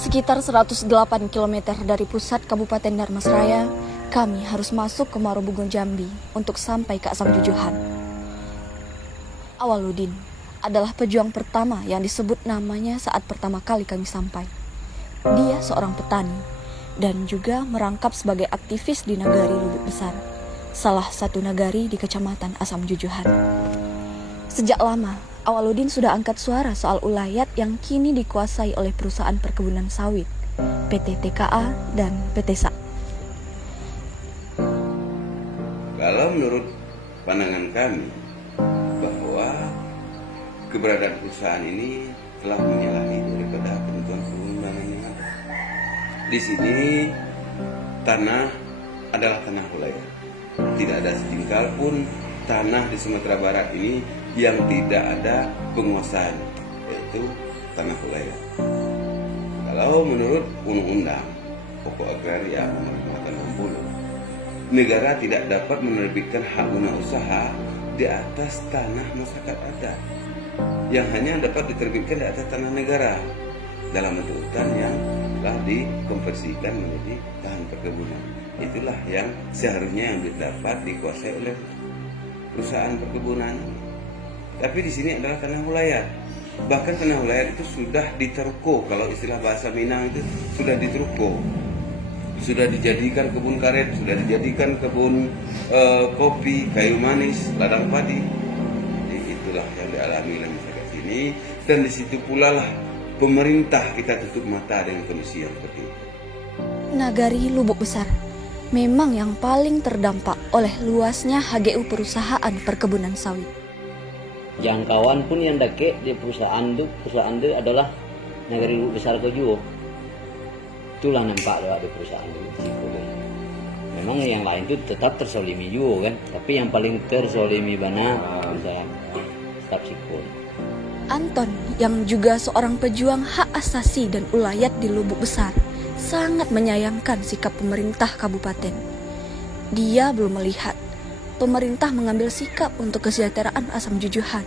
Sekitar 108 km dari pusat Kabupaten Dharmasraya, kami harus masuk ke Marobugon Jambi untuk sampai ke Asam Jujuhan. Awaludin adalah pejuang pertama yang disebut namanya saat pertama kali kami sampai. Dia seorang petani dan juga merangkap sebagai aktivis di Nagari Lubuk Besar, salah satu nagari di Kecamatan Asam Jujuhan. Sejak lama, Awaludin sudah angkat suara soal ulayat yang kini dikuasai oleh perusahaan perkebunan sawit, PT TKA dan PT SA. Kalau menurut pandangan kami, bahwa keberadaan perusahaan ini telah menyalahi daripada ketentuan perundangan yang ada. Di sini tanah adalah tanah wilayah. Tidak ada sejengkal pun tanah di Sumatera Barat ini yang tidak ada penguasaan, yaitu tanah wilayah. Kalau menurut undang-undang pokok agraria nomor 60, negara tidak dapat menerbitkan hak guna usaha di atas tanah masyarakat adat, yang hanya dapat diterbitkan di atas tanah negara dalam bentuk hutan yang telah dikonversikan menjadi lahan perkebunan. Itulah yang seharusnya yang dapat dikuasai oleh perusahaan perkebunan. Tapi di sini adalah tanah wilayah. Bahkan tanah wilayah itu sudah diterko, kalau istilah bahasa Minang itu sudah diterko. Sudah dijadikan kebun karet, sudah dijadikan kebun kopi, kayu manis, ladang padi. Jadi itulah yang dialami oleh masyarakat sini, dan di situ pula lah pemerintah kita tutup mata dengan kondisi yang seperti itu. Nagari Lubuk Besar memang yang paling terdampak oleh luasnya HGU perusahaan perkebunan sawit. Jangkauan pun yang dake di perusahaan itu adalah Nagari Lubuk Besar Kejuo. Itulah nampak lewat di perusahaan itu. Memang yang lain itu tetap tersolimi juga kan, tapi yang paling tersolimi bana perusahaan Sapsikul. Anton yang juga seorang pejuang hak asasi dan ulayat di Lubuk Besar sangat menyayangkan sikap pemerintah kabupaten. Dia belum melihat pemerintah mengambil sikap untuk kesejahteraan Asam Jujuhan,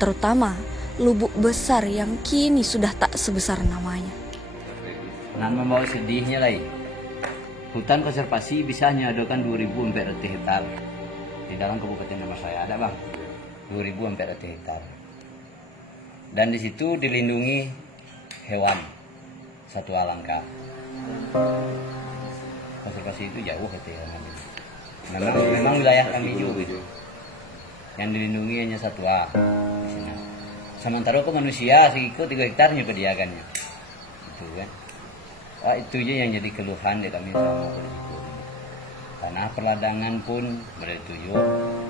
terutama Lubuk Besar yang kini sudah tak sebesar namanya. Nah, membawa sedihnya lagi. Hutan konservasi bisa menyadarkan 2.400 hektar di dalam Kabupaten Dharmasraya ada bang, 2.400 hektar. Dan di situ dilindungi hewan satwa langka. Konservasi itu jauh katanya. Memang wilayah kami juga itu. Yang dilindungi hanya satwa di sini. Sementara ke manusia segitu 3 hektarnya pediagannya. Itu kan. Itu aja yang jadi keluhan di kami selama itu. Tanah perladangan pun bertujuh.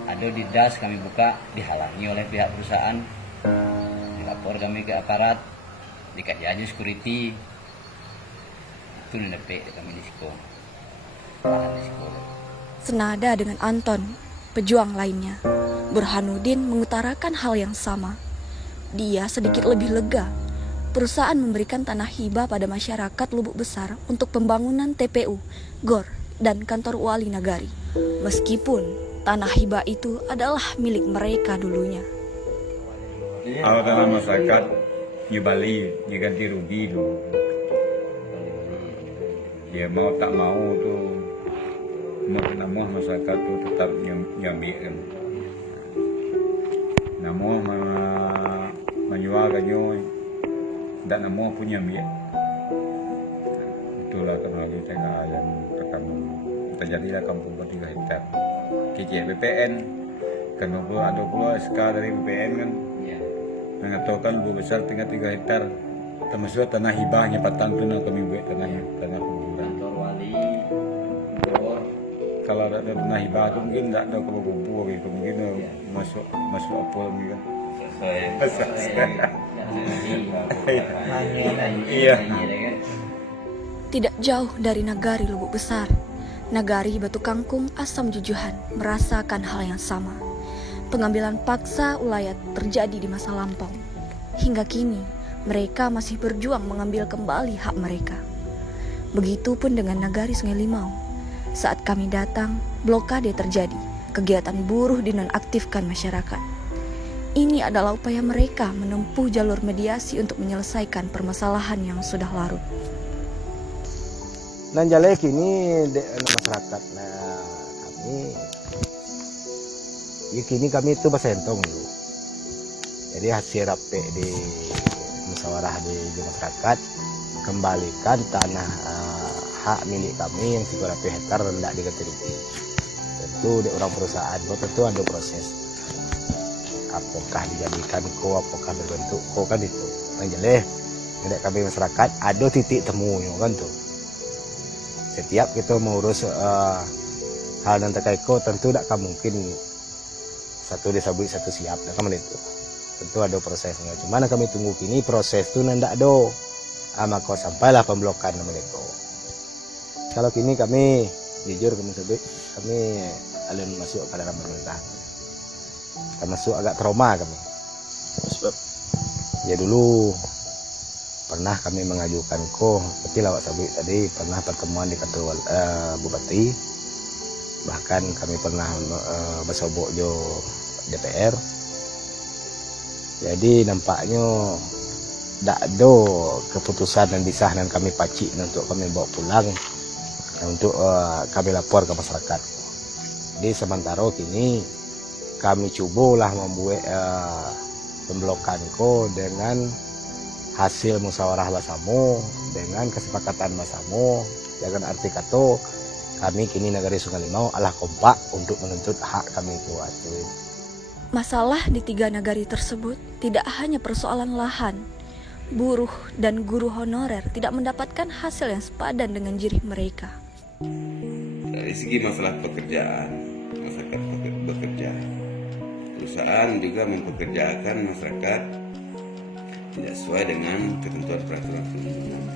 Ada di das kami buka dihalangi oleh pihak perusahaan. Dilapor kami ke aparat, dikaji aja security. Itu nendepek kami di Siko. Lahan di Siko. Senada dengan Anton, pejuang lainnya, Burhanuddin mengutarakan hal yang sama. Dia sedikit lebih lega. Perusahaan memberikan tanah hibah pada masyarakat Lubuk Besar untuk pembangunan TPU, GOR, dan kantor wali nagari. Meskipun tanah hibah itu adalah milik mereka dulunya. Kalau tanah masyarakat Bali diganti rugi dulu. Dia mau tak mau tuh nama masyarakat tuh tetap nyambikan. Namun menjualkannya dan nama punya biak. Itulah kembali TKA yang terjadilah kampung 3 hektar. KJBPN kan ada pula SK dari BPN kan mengatakan Lubuk Besar tinggal 3 hektar, termasuk tanah hibahnya patang tu nak kami buat tanah kuburan. Kalau ada tanah hibah tu mungkin tak ada kubu-kubu gitu, mungkin masuk apa mungkin. Iya. Tidak jauh dari Nagari Lubuk Besar, Nagari Batu Kangkung Asam Jujuhan merasakan hal yang sama. Pengambilan paksa ulayat terjadi di masa lampau. Hingga kini, mereka masih berjuang mengambil kembali hak mereka. Begitupun dengan Nagari Sungai Limau. Saat kami datang, blokade terjadi. Kegiatan buruh dinonaktifkan masyarakat. ini adalah upaya mereka menempuh jalur mediasi untuk menyelesaikan permasalahan yang sudah larut. Nan jale kini masyarakat kami ya kini kami itu basentong dulu. Jadi hasil rapi di musyawarah di masyarakat kembalikan tanah hak milik kami yang 300 hektar rendah diketerima. Tentu di orang perusahaan tentu ada proses. Apakah dijadikan apakah berbentuk kan itu. Nan jale tidak kami masyarakat ada titik temu kan tuh. Setiap kita mengurus hal yang terkait tentu tidak akan mungkin satu disabui satu siap, kan itu. Tentu ada prosesnya. Cuman kami tunggu kini proses itu tidak ada. Maka sampailah pemblokan mereka. Kalau kini kami jujur kami alun masuk ke dalam pemerintahan. Kami masuk agak trauma kami. Sebab ya dulu pernah kami mengajukan seperti lawak sabit tadi pernah pertemuan di kantor bupati, bahkan kami pernah bersobok jo DPR. Jadi nampaknya tidak ada keputusan dan disahkan kami pacik untuk kami bawa pulang untuk kami lapor ke masyarakat. Jadi sementara kini kami cobalah membuat pemblokan dengan hasil musyawarah bersama dengan kesepakatan bersama. Dengan arti kata kami kini Nagari Sungai Limau adalah kompak untuk menuntut hak kami itu. Masalah di 3 nagari tersebut tidak hanya persoalan lahan. Buruh dan guru honorer tidak mendapatkan hasil yang sepadan dengan jirih mereka. Dari segi masalah pekerjaan, masyarakat bekerja, perusahaan juga mempekerjakan masyarakat tidak sesuai dengan ketentuan peraturan perundang-undangan.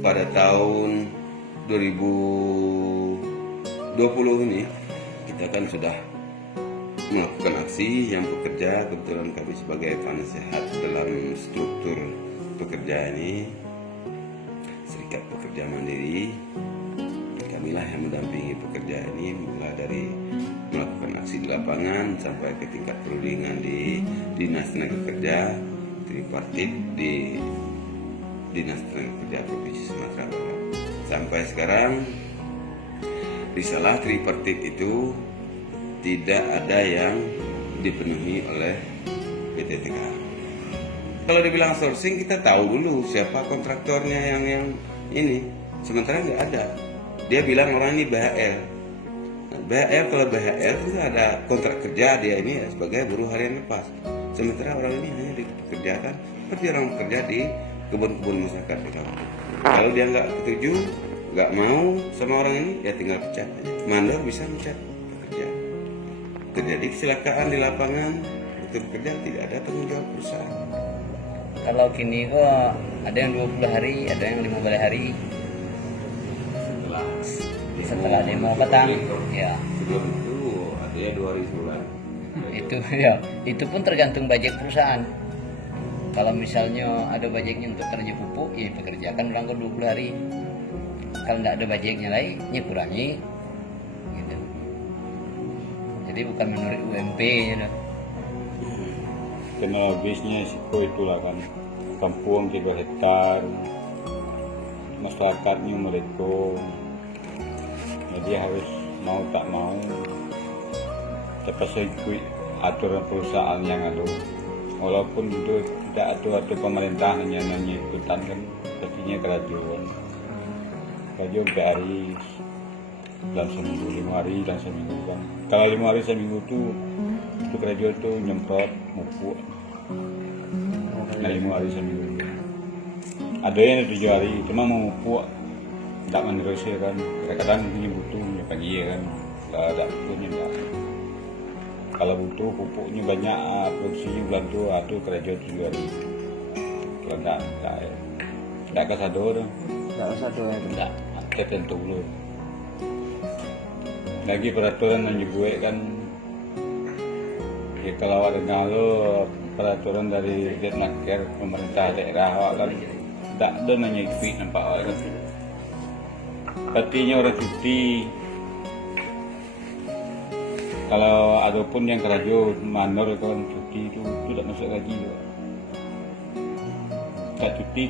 Pada tahun 2020 ini kita kan sudah melakukan aksi yang pekerja, kebetulan kami sebagai penasehat dalam struktur pekerja ini, Serikat Pekerja Mandiri, kamilah yang mendampingi pekerja ini mulai dari melakukan aksi di lapangan sampai ke tingkat perundingan di Dinas Tenaga Kerja tripartit di Dinas Tenaga Kerja Provinsi Sumatera Barat. Sampai sekarang risalah tripartit itu tidak ada yang dipenuhi oleh PT TKA. Kalau dibilang sourcing kita tahu dulu siapa kontraktornya yang ini. Sementara nggak ada. Dia bilang orang ini BHL. Nah, BHL kalau BHL itu ada kontrak kerja dia ini sebagai buruh harian lepas. Sementara orang ini hanya dipekerjakan seperti orang bekerja di kebun-kebun masyarakat di kampung. Kalau dia nggak setuju, nggak mau sama orang ini, ya tinggal pecat aja. Mandor bisa pecat pekerja. Terjadi kecelakaan di lapangan, untuk bekerja tidak ada tanggung jawab perusahaan. Kalau kini kok ada yang 20 hari, ada yang 15 hari. Setelah demo petang, ya. Sebelum itu artinya 2 hari sebulan. Itu ya, itu pun tergantung budget perusahaan. Kalau misalnya ada budgetnya untuk kerja pupuk, ya pekerjakan ulang ke 20 hari. Kalau tidak ada budgetnya lagi, ya kurangi. Gitu. Jadi bukan menurut UMP ya. Teknologisnya siko itulah kan, kampung 3 hektar, masyarakatnya mereka, jadi harus mau tak mau terpaksa ikut aturan perusahaan yang ada. Walaupun itu tidak ada pemerintah hanya ikutan kan, pastinya kerajaan garis dalam seminggu 5 hari dan seminggu kan. Kalau 5 hari seminggu itu kerajaan tuh nyemprot mupuk. Nah 5 hari seminggu. Ada yang 7 hari, cuma mau mupuk tidak meneruskan kan. Kadang-kadang punya butuh punya pagi ya kan. Kalau ada punya enggak. Kalau butuh pupuknya banyak, produksinya bulan tuh kerajaan 7 hari. Kalau enggak ya. Enggak kesador. Nggak usah doa itu. Enggak, tertentu dulu. Lagi peraturan yang dibuat kan, ya kalau ada ngalo peraturan dari Ditnaker pemerintah daerah kan tidak ada nanya ikut nampak kan. Artinya orang cuti Kalau ada pun yang kerajo manor itu kan cuti itu tidak masuk gaji juga. Tak cuti,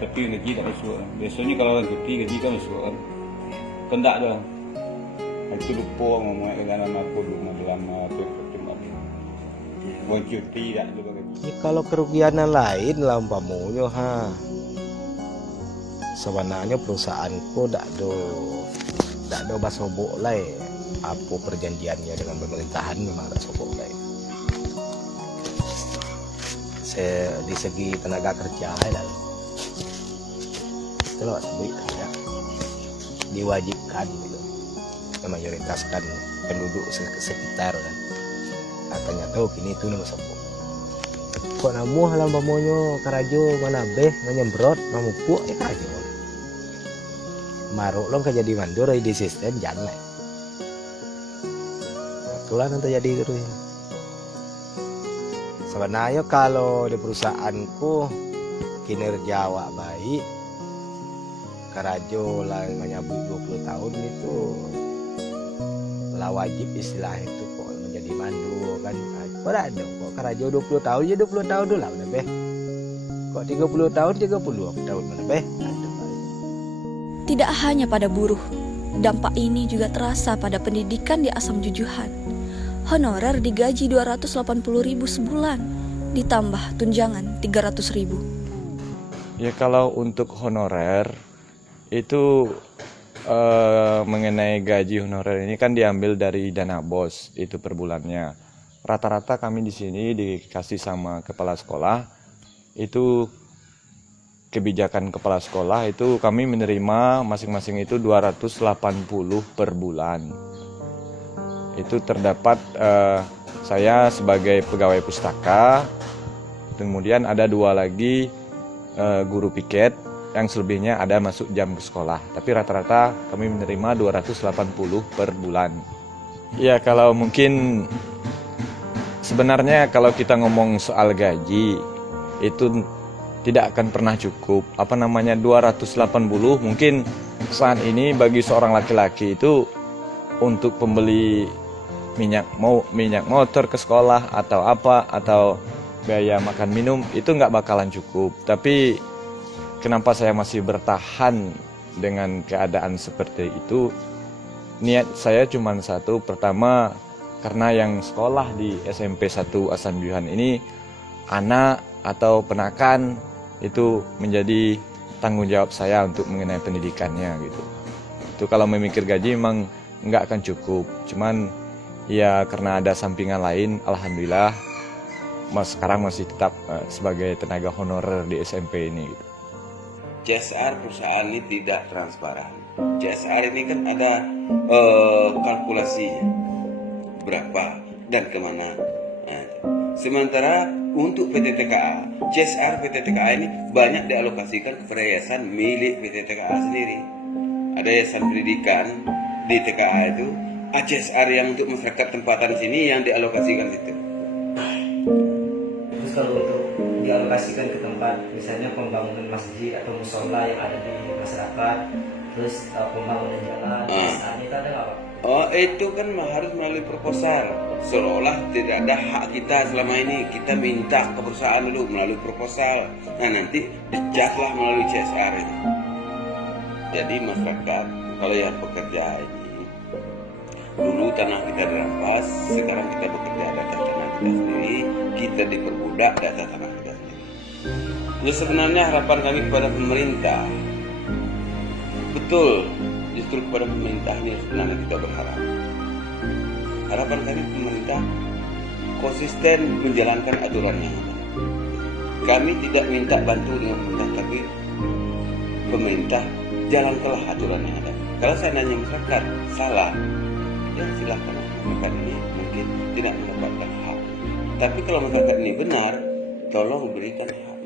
tapi gaji tak masuk. Biasanya kalau orang cuti gaji kan masuk kan. Kan tak ada. Itu lupa ngomong dengan aku dulu dalam pertemuan. Buat cuti tak juga gaji. Ya, kalau kerugian yang lain lah umpamunya sebenarnya perusahaanku tak ada basobok lah. Apa perjanjiannya dengan pemerintahan memang tak sobok lah. Di segi tenaga kerja lah. Itu loh ya. Diwajibkan gitu. Mayoritaskan penduduk sekitar kan. Katanya tahu kini itu nama sobok. Kok namu halam pamonyo karajo mana beh menyembrot mamupuk ya karajo. Maruk long jadi mandur di sistem jalan. Itulah nanti jadi terus. Sebenarnya kalau di perusahaanku kinerja awak baik, karajo lah menyambut 20 tahun itu lah wajib istilah itu kok menjadi mandu kan. Kok ada kok karajo 20 tahun ya 20 tahun dulu lah udah beh. Kok 30 tahun 30 tahun mana beh. Tidak hanya pada buruh, dampak ini juga terasa pada pendidikan di Asam Jujuhan. Honorer digaji 280.000 sebulan, ditambah tunjangan 300.000. Ya kalau untuk honorer itu mengenai gaji honorer ini kan diambil dari dana BOS itu per bulannya. Rata-rata kami di sini dikasih sama kepala sekolah itu kebijakan kepala sekolah itu kami menerima masing-masing itu 280 per bulan. Itu terdapat saya sebagai pegawai pustaka, kemudian ada 2 lagi guru piket, yang selebihnya ada masuk jam ke sekolah. Tapi rata-rata kami menerima 280 per bulan. Ya kalau mungkin sebenarnya kalau kita ngomong soal gaji itu tidak akan pernah cukup. 280 mungkin saat ini bagi seorang laki-laki itu untuk pembeli minyak motor ke sekolah atau apa atau biaya makan minum itu nggak bakalan cukup. Tapi kenapa saya masih bertahan dengan keadaan seperti itu? Niat saya cuma satu. Pertama, karena yang sekolah di SMP 1 Asam Jujuhan ini anak atau penakan itu menjadi tanggung jawab saya untuk mengenai pendidikannya gitu. Itu kalau memikir gaji memang nggak akan cukup. Cuman ya karena ada sampingan lain, alhamdulillah sekarang masih tetap sebagai tenaga honorer di SMP ini gitu. CSR perusahaan ini tidak transparan. CSR ini kan ada kalkulasinya berapa dan kemana. Nah, sementara untuk PT TKA, CSR PT TKA ini banyak dialokasikan kepada yayasan milik PT TKA sendiri. Ada yayasan pendidikan di TKA itu, CSR yang untuk masyarakat tempatan sini yang dialokasikan itu. Terus kalau untuk dialokasikan ke tempat, misalnya pembangunan masjid atau musola yang ada di masyarakat, terus pembangunan jalan, misalnya itu ada nggak Pak? Oh, itu kan harus melalui proposal. Seolah tidak ada hak kita selama ini. Kita minta ke perusahaan dulu melalui proposal. Nah, nanti dicatlah melalui CSR ini. Jadi masyarakat, kalau yang pekerja ini, dulu tanah kita dirampas, sekarang kita bekerja data tanah kita sendiri, kita diperbudak data tanah kita sendiri. Jadi sebenarnya harapan kami kepada pemerintah, betul, justru kepada pemerintah ini sebenarnya kita berharap. Harapan kami pemerintah konsisten menjalankan aturan yang ada. Kami tidak minta bantu dengan pemerintah, tapi pemerintah jalankanlah aturan yang ada. Kalau saya nanya masyarakat salah, ya silahkan masyarakat ini mungkin tidak mendapatkan hak. Tapi kalau masyarakat ini benar, tolong berikan hak